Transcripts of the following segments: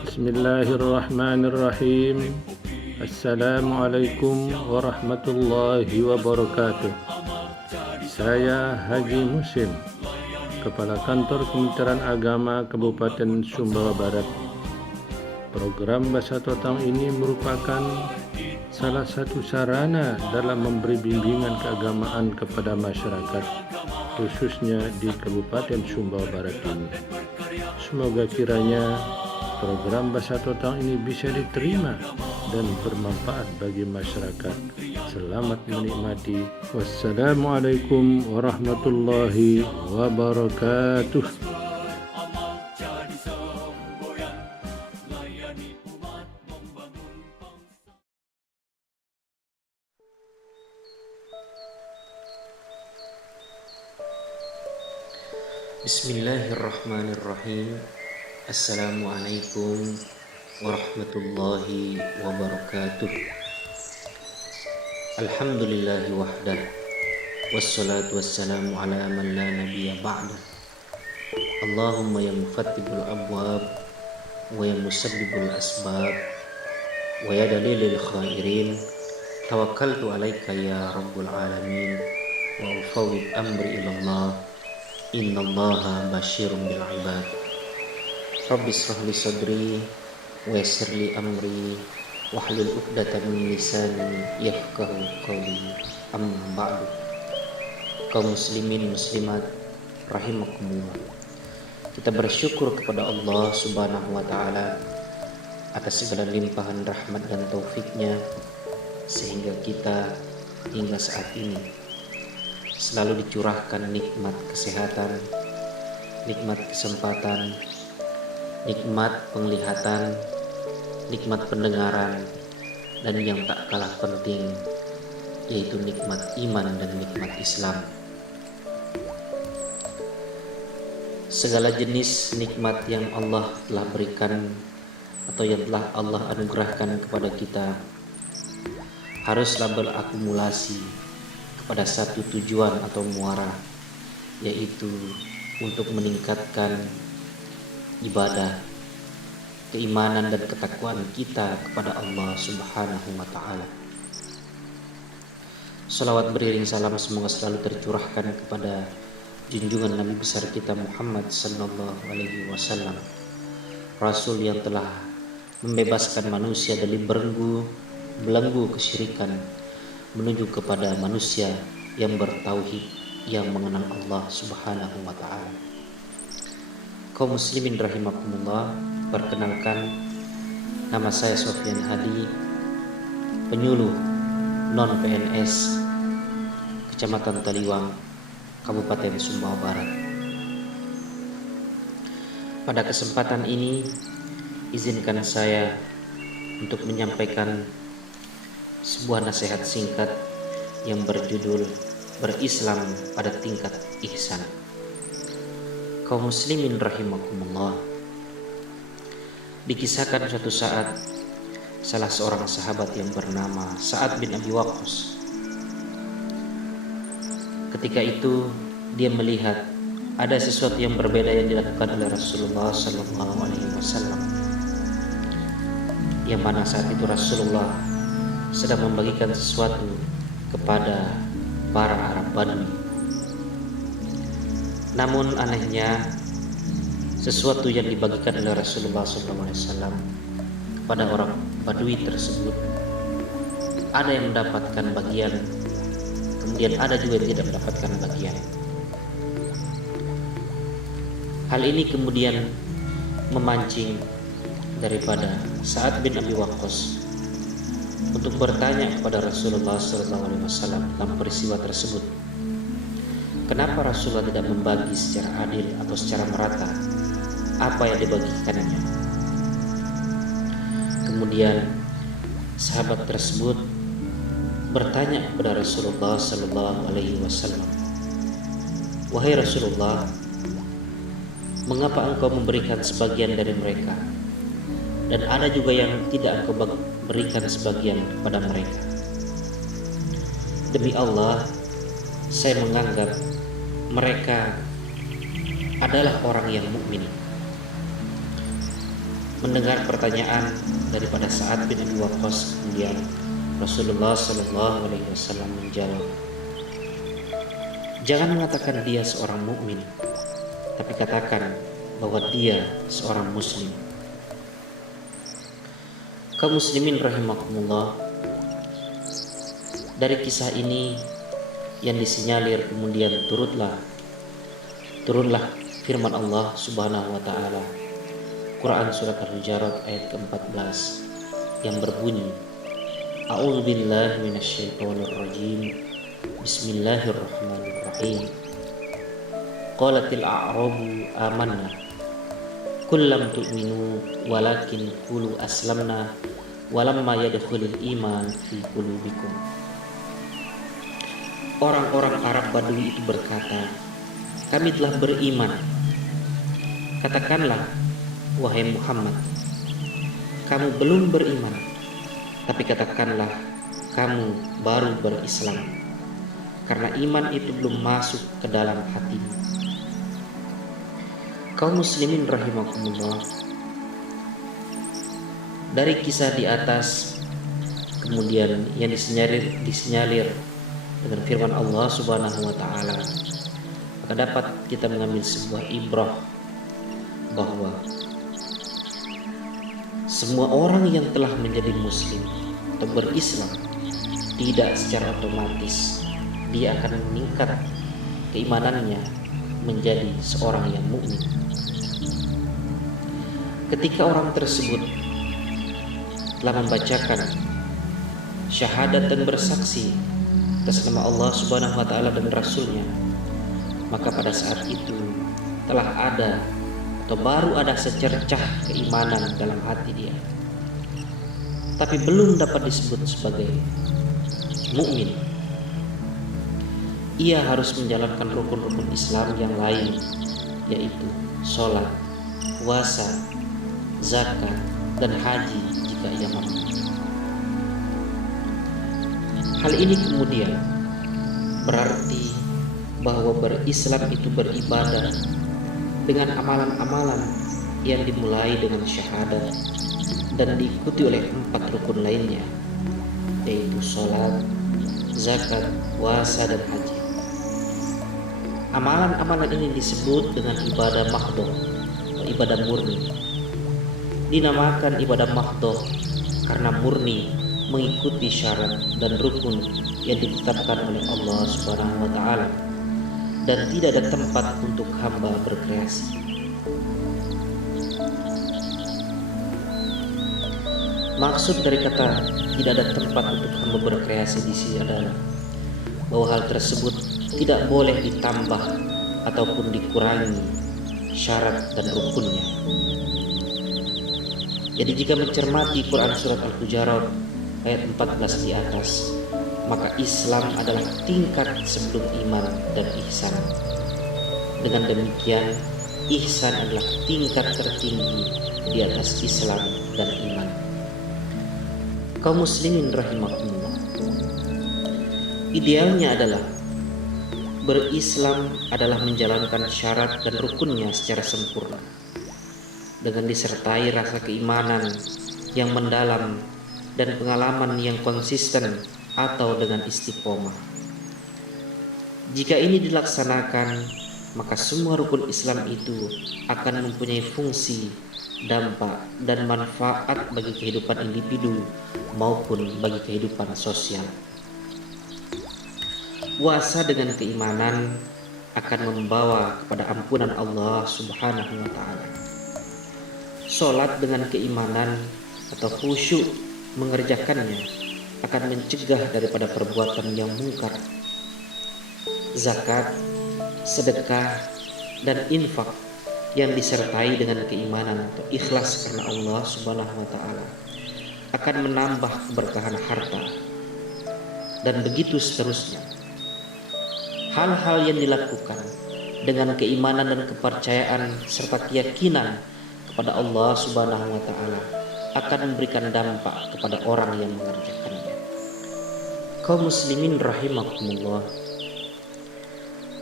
Bismillahirrahmanirrahim. Assalamualaikum warahmatullahi wabarakatuh. Saya Haji Musim, Kepala Kantor Kementerian Agama Kabupaten Sumbawa Barat. Program Bahasa Totang ini merupakan salah satu sarana dalam memberi bimbingan keagamaan kepada masyarakat, khususnya di Kabupaten Sumbawa Barat ini. Semoga kiranya program Bahasa Totang ini bisa diterima dan bermanfaat bagi masyarakat. Selamat menikmati. Wassalamualaikum warahmatullahi wabarakatuh. Bismillahirrahmanirrahim. Assalamualaikum warahmatullahi wabarakatuh. Alhamdulillahi wahdah, wassalatu wassalamu ala man la nabiyya ba'dah. Allahumma ya mufattihul abwab wa ya musabbibul asbab wa ya dalilil khairin, tawakkaltu alaika ya rabbul alamin wa ufawwid amri ilallah, innallaha basyirun bil ibad. Rabbi shrah li sadri wa yassir li amri wahlul 'uqdatam min lisani yafqahu qawli. Amma ba'du. Kaum muslimin muslimat rahimakumullah. Kita bersyukur kepada Allah Subhanahu wa taala atas segala limpahan rahmat dan taufiknya sehingga kita hingga saat ini selalu dicurahkan nikmat kesehatan, nikmat kesempatan, nikmat penglihatan, nikmat pendengaran, dan yang tak kalah penting yaitu nikmat iman dan nikmat Islam. Segala jenis nikmat yang Allah telah berikan atau yang telah Allah anugerahkan kepada kita haruslah berakumulasi pada satu tujuan atau muara, yaitu untuk meningkatkan ibadah, keimanan dan ketakwaan kita kepada Allah Subhanahu wa taala. Salawat beriring salam semoga selalu tercurahkan kepada junjungan Nabi besar kita Muhammad sallallahu alaihi wasallam, Rasul yang telah membebaskan manusia dari belenggu kesyirikan menuju kepada manusia yang bertauhid, yang mengenal Allah Subhanahu wa taala. Kaum muslimin rahimakumullah, perkenalkan, nama saya Sofyan Hadi, penyuluh non PNS Kecamatan Taliwang, Kabupaten Sumbawa Barat. Pada kesempatan ini izinkan saya untuk menyampaikan sebuah nasihat singkat yang berjudul Berislam pada tingkat ihsan. Kaum muslimin rahimakumullah, dikisahkan suatu saat salah seorang sahabat yang bernama Sa'ad bin Abi Waqqas. Ketika itu dia melihat ada sesuatu yang berbeda yang dilakukan oleh Rasulullah sallallahu alaihi wasallam, yang mana saat itu Rasulullah sedang membagikan sesuatu kepada para Arab Badui. Namun anehnya, sesuatu yang dibagikan oleh Rasulullah SAW kepada orang Badui tersebut, ada yang mendapatkan bagian, kemudian ada juga yang tidak mendapatkan bagian. Hal ini kemudian memancing daripada Sa'ad bin Abi Waqqas untuk bertanya kepada Rasulullah SAW dalam peristiwa tersebut. Kenapa Rasulullah tidak membagi secara adil atau secara merata apa yang dibagikannya? Kemudian sahabat tersebut bertanya kepada Rasulullah SAW, "Wahai Rasulullah, mengapa engkau memberikan sebagian dari mereka? Dan ada juga yang tidak engkau berikan sebagian kepada mereka." Demi Allah, saya menganggap mereka adalah orang yang mukmin. mendengar pertanyaan daripada Sa'ad bin Abi Waqqas, kemudian Rasulullah Shallallahu Alaihi Wasallam menjawab, "Jangan mengatakan dia seorang mukmin, tapi katakan bahwa dia seorang muslim." Kaum muslimin rahimakumullah, dari kisah ini yang disinyalir kemudian turunlah firman Allah Subhanahu wa taala, Quran surat Al-Hujurat ayat ke-14 yang berbunyi, A'udzubillahi minasyaitonirrajim. Bismillahirrahmanirrahim. Qalatil a'rabu amanna qul lam tu'minu walakin qulu aslamna walamma yadkhulul iman fi qulubikum. Orang-orang Arab Badui itu berkata, "Kami telah beriman." Katakanlah, wahai Muhammad, kamu belum beriman, tapi katakanlah kamu baru berislam, karena iman itu belum masuk ke dalam hatimu. Kaum muslimin rahimakumullah, dari kisah di atas kemudian yang disinyalir dengan firman Allah Subhanahu wa taala, maka dapat kita mengambil sebuah ibrah bahwa semua orang yang telah menjadi muslim atau berislam tidak secara otomatis dia akan meningkat keimanannya menjadi seorang yang mukmin. Ketika orang tersebut telah membacakan syahadat dan bersaksi atas nama Allah Subhanahu wa taala dan Rasulnya, maka pada saat itu telah ada atau baru ada secercah keimanan dalam hati dia, tapi belum dapat disebut sebagai mukmin. Ia harus menjalankan rukun-rukun Islam yang lain, yaitu sholat, puasa, zakat, dan haji jika ia mampu. Hal ini kemudian berarti bahwa berislam itu beribadah dengan amalan-amalan yang dimulai dengan syahadat dan diikuti oleh 4 rukun lainnya, yaitu sholat, zakat, puasa, dan haji. Amalan-amalan ini disebut dengan ibadah mahdhah atau ibadah murni. Dinamakan ibadah mahdhah karena murni mengikuti syarat dan rukun yang ditetapkan oleh Allah Subhanahu wa taala dan tidak ada tempat untuk hamba berkreasi. Maksud dari kata tidak ada tempat untuk hamba berkreasi di sini adalah bahwa hal tersebut tidak boleh ditambah ataupun dikurangi syarat dan rukunnya. Jadi jika mencermati Quran surat Al-Hujurat ayat 14 di atas, maka Islam adalah tingkat sebelum iman dan ihsan. Dengan demikian, ihsan adalah tingkat tertinggi di atas Islam dan iman. Kaum muslimin rahimakumullah, idealnya adalah berislam adalah menjalankan syarat dan rukunnya secara sempurna dengan disertai rasa keimanan yang mendalam dan pengalaman yang konsisten atau dengan istiqomah. Jika ini dilaksanakan, maka semua rukun Islam itu akan mempunyai fungsi, dampak, dan manfaat bagi kehidupan individu maupun bagi kehidupan sosial. Puasa dengan keimanan akan membawa kepada ampunan Allah Subhanahu wa taala. Salat dengan keimanan atau khusyuk mengerjakannya akan mencegah daripada perbuatan yang mungkar. Zakat, sedekah, dan infak yang disertai dengan keimanan atau ikhlas karena Allah Subhanahu wa taala akan menambah keberkahan harta, dan begitu seterusnya. Hal-hal yang dilakukan dengan keimanan dan kepercayaan serta keyakinan kepada Allah Subhanahu wa taala akan memberikan dampak kepada orang yang mengerjakannya. Kaum muslimin rahimakumullah,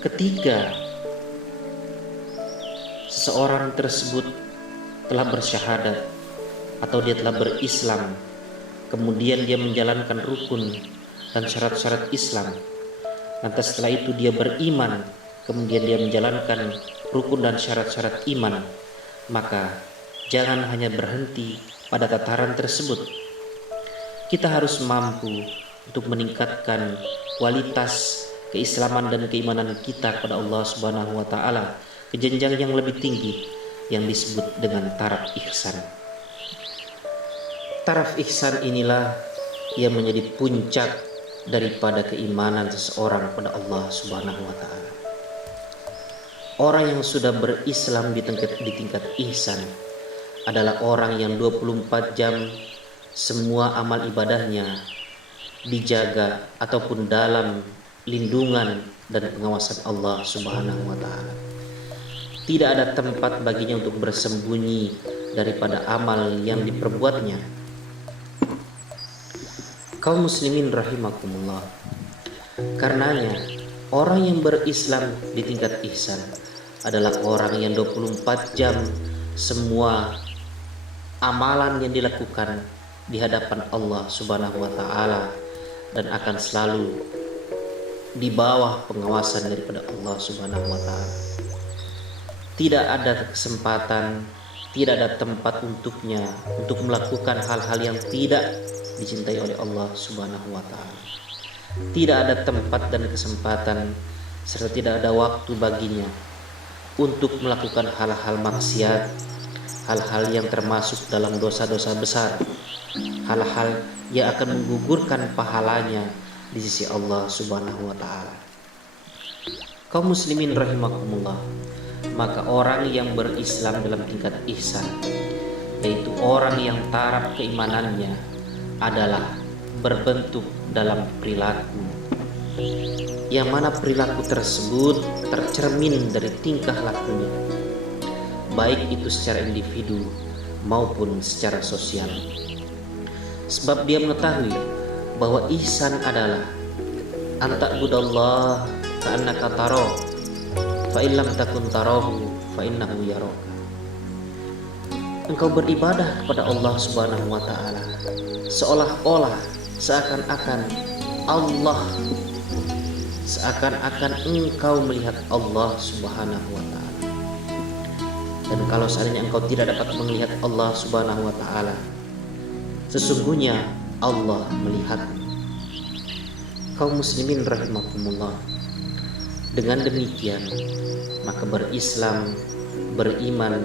ketika seseorang tersebut telah bersyahadat atau dia telah berislam, kemudian dia menjalankan rukun dan syarat-syarat Islam, lantas setelah itu dia beriman, kemudian dia menjalankan rukun dan syarat-syarat iman, maka jangan hanya berhenti pada tataran tersebut. Kita harus mampu untuk meningkatkan kualitas keislaman dan keimanan kita kepada Allah Subhanahu wa taala ke jenjang yang lebih tinggi yang disebut dengan taraf ihsan. Taraf ihsan inilah yang menjadi puncak daripada keimanan seseorang kepada Allah Subhanahu wa taala. Orang yang sudah berislam di tingkat ihsan adalah orang yang 24 jam semua amal ibadahnya dijaga ataupun dalam lindungan dan pengawasan Allah Subhanahu wa taala. Tidak ada tempat baginya untuk bersembunyi daripada amal yang diperbuatnya. Kaum muslimin rahimakumullah. Karenanya orang yang berislam di tingkat ihsan adalah orang yang 24 jam semua amalan yang dilakukan di hadapan Allah Subhanahu wa taala dan akan selalu di bawah pengawasan daripada Allah Subhanahu wa taala. Tidak ada kesempatan, tidak ada tempat untuknya untuk melakukan hal-hal yang tidak dicintai oleh Allah Subhanahu wa taala. Tidak ada tempat dan kesempatan serta tidak ada waktu baginya untuk melakukan hal-hal maksiat, hal-hal yang termasuk dalam dosa-dosa besar, hal-hal yang akan menggugurkan pahalanya di sisi Allah Subhanahu wa taala. Kaum muslimin rahimakumullah, maka orang yang berislam dalam tingkat ihsan, yaitu orang yang taraf keimanannya adalah berbentuk dalam perilaku, yang mana perilaku tersebut tercermin dari tingkah lakunya, baik itu secara individu maupun secara sosial. Sebab dia mengetahui bahwa ihsan adalah anta'budallah ka'annaka tarahu fa in lam takun tarahu fa innahu yaraka. Engkau beribadah kepada Allah Subhanahu wa taala seolah-olah seakan-akan engkau melihat Allah Subhanahu wa taala. Dan kalau seandainya engkau tidak dapat melihat Allah Subhanahu wa taala, sesungguhnya Allah melihat. Kaum muslimin rahimakumullah, dengan demikian maka berislam, beriman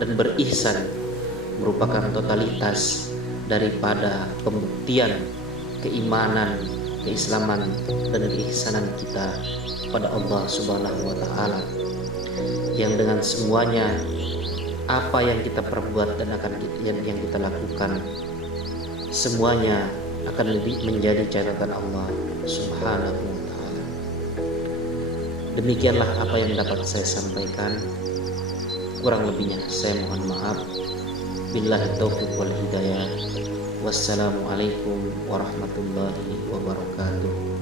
dan berihsan merupakan totalitas daripada pembuktian keimanan, keislaman dan keihsanan kita pada Allah Subhanahu wa taala, yang dengan semuanya apa yang kita perbuat dan yang kita lakukan semuanya akan lebih menjadi catatan Allah Subhanahu wa taala. Demikianlah apa yang dapat saya sampaikan. Kurang lebihnya saya mohon maaf. Billahi taufiq wal hidayah. Wassalamualaikum warahmatullahi wabarakatuh.